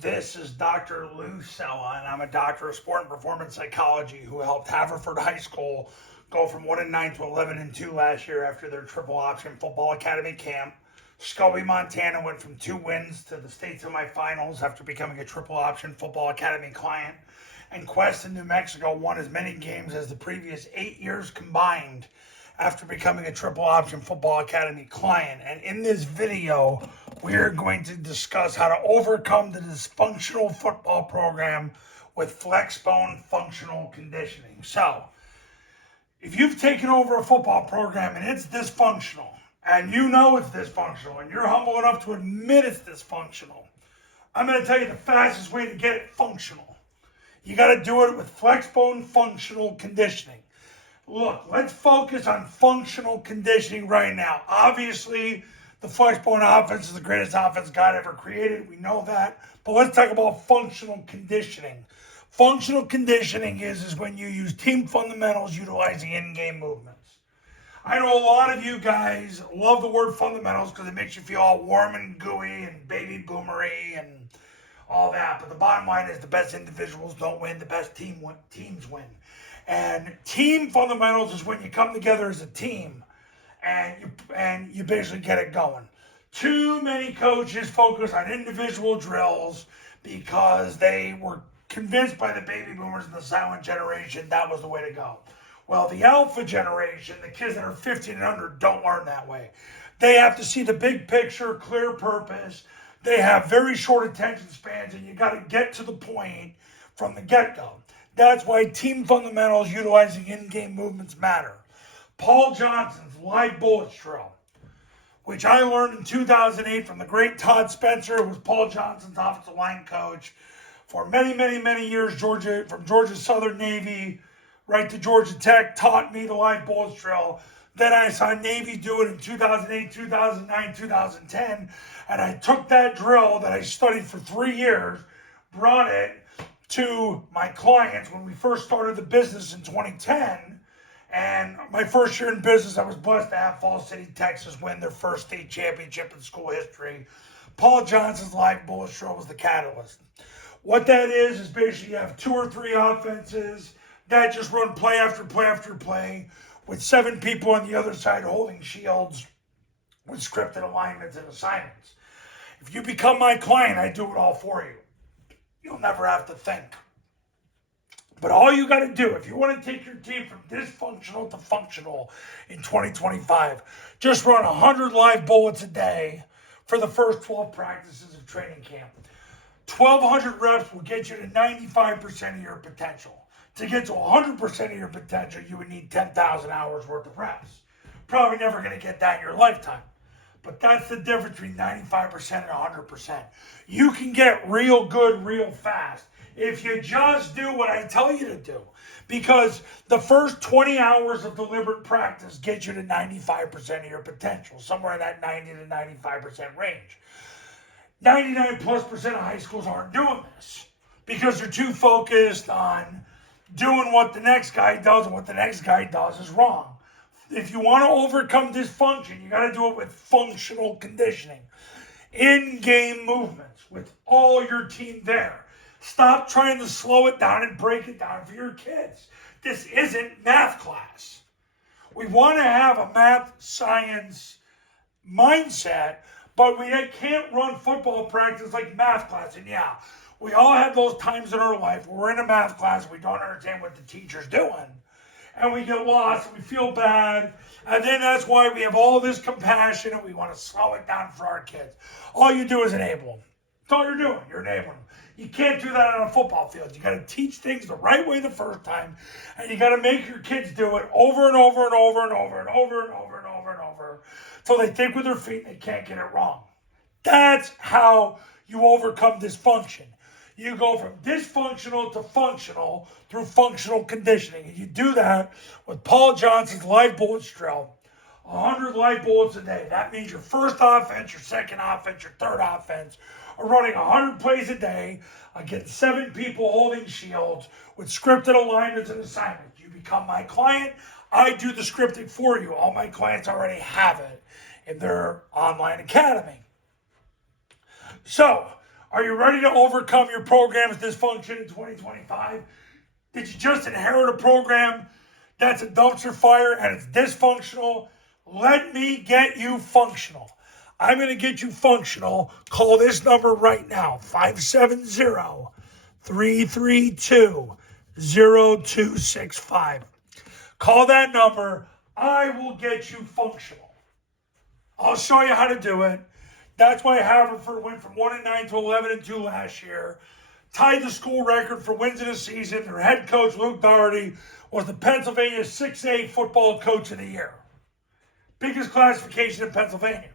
This is Dr. Lou Sella, and I'm a doctor of sport and performance psychology who helped Haverford High School go from 1-9 to 11-2 last year after their triple option football academy camp. Scobie, Montana went from 2 wins to the state semifinals after becoming a triple option football academy client. And Quest in New Mexico won as many games as the previous 8 years combined after becoming a triple option football academy client. And in this video, we are going to discuss how to overcome the dysfunctional football program with Flexbone Functional Conditioning. So, if you've taken over a football program and it's dysfunctional, and you know it's dysfunctional, and you're humble enough to admit it's dysfunctional, I'm going to tell you the fastest way to get it functional. You got to do it with Flexbone Functional Conditioning. Look, let's focus on functional conditioning right now. Obviously, the Flexbone offense is the greatest offense God ever created. We know that. But let's talk about functional conditioning. Functional conditioning is when you use team fundamentals utilizing in-game movements. I know a lot of you guys love the word fundamentals because it makes you feel all warm and gooey and baby boomery and all that. But the bottom line is the best individuals don't win, the best teams win. And team fundamentals is when you come together as a team and you basically get it going. Too many coaches focus on individual drills because they were convinced by the baby boomers and the silent generation that was the way to go. Well, the alpha generation, the kids that are 15 and under, don't learn that way. They have to see the big picture, clear purpose. They have very short attention spans, and you got to get to the point from the get-go. That's why team fundamentals utilizing in-game movements matter. Paul Johnson's live bullets drill, which I learned in 2008 from the great Todd Spencer, who was Paul Johnson's offensive line coach for many, many, many years, from Georgia Southern Navy right to Georgia Tech, taught me the live bullets drill. Then I saw Navy do it in 2008, 2009, 2010, and I took that drill that I studied for 3 years, brought it to my clients when we first started the business in 2010. And my first year in business, I was blessed to have Falls City, Texas win their first state championship in school history. Paul Johnson's live bullet drill was the catalyst. What that is basically you have 2 or 3 offenses that just run play after play after play with 7 people on the other side holding shields with scripted alignments and assignments. If you become my client, I do it all for you. You'll never have to think. But all you got to do, if you want to take your team from dysfunctional to functional in 2025, just run 100 live bullets a day for the first 12 practices of training camp. 1,200 reps will get you to 95% of your potential. To get to 100% of your potential, you would need 10,000 hours worth of reps. Probably never going to get that in your lifetime. But that's the difference between 95% and 100%. You can get real good real fast if you just do what I tell you to do. Because the first 20 hours of deliberate practice get you to 95% of your potential, somewhere in that 90 to 95% range. 99+% of high schools aren't doing this because they're too focused on doing what the next guy does, and what the next guy does is wrong. If you want to overcome dysfunction, you got to do it with functional conditioning. In-game movements with all your team there. Stop trying to slow it down and break it down for your kids. This isn't math class. We want to have a math science mindset, but we can't run football practice like math class. And yeah, we all have those times in our life where we're in a math class, we don't understand what the teacher's doing, and we get lost and we feel bad. And then that's why we have all this compassion and we want to slow it down for our kids. All you do is enable them. That's all you're doing. You're enabling them. You can't do that on a football field. You got to teach things the right way the first time, and you got to make your kids do it over and over and over and over and over and over and over and over until they think with their feet and they can't get it wrong. That's how you overcome dysfunction. You go from dysfunctional to functional through functional conditioning. And you do that with Paul Johnson's live bullets drill. 100 live bullets a day. That means your first offense, your second offense, your third offense are running 100 plays a day against 7 people holding shields with scripted alignments and assignments. You become my client. I do the scripting for you. All my clients already have it in their online academy. So, Are you ready to overcome your program's dysfunction in 2025? Did you just inherit a program that's a dumpster fire and it's dysfunctional? Let me get you functional. I'm going to get you functional. Call this number right now, 570-332-0265. Call that number. I will get you functional. I'll show you how to do it. That's why Haverford went from 1-9 to 11-2 last year. Tied the school record for wins in a season. Their head coach, Luke Doherty, was the Pennsylvania 6A football coach of the year. Biggest classification in Pennsylvania.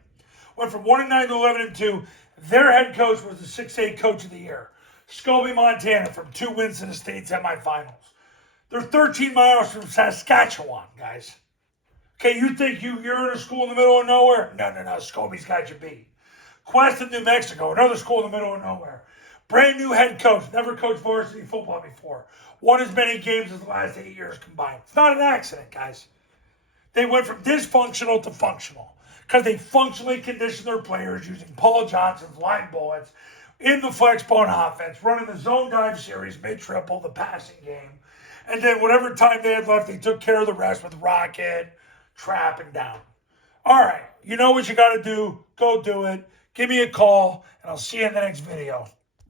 Went from 1-9 to 11-2. Their head coach was the 6A coach of the year. Scobie, Montana, from 2 wins in the state semifinals. They're 13 miles from Saskatchewan, guys. Okay, you think you're in a school in the middle of nowhere? No. Scobie's got you beat. Quest in New Mexico, another school in the middle of nowhere. Brand new head coach, never coached varsity football before. Won as many games as the last 8 years combined. It's not an accident, guys. They went from dysfunctional to functional because they functionally conditioned their players using Paul Johnson's line bullets in the Flexbone offense, running the zone dive series mid-triple, the passing game. And then whatever time they had left, they took care of the rest with rocket, trap, and down. All right, you know what you got to do. Go do it. Give me a call, and I'll see you in the next video.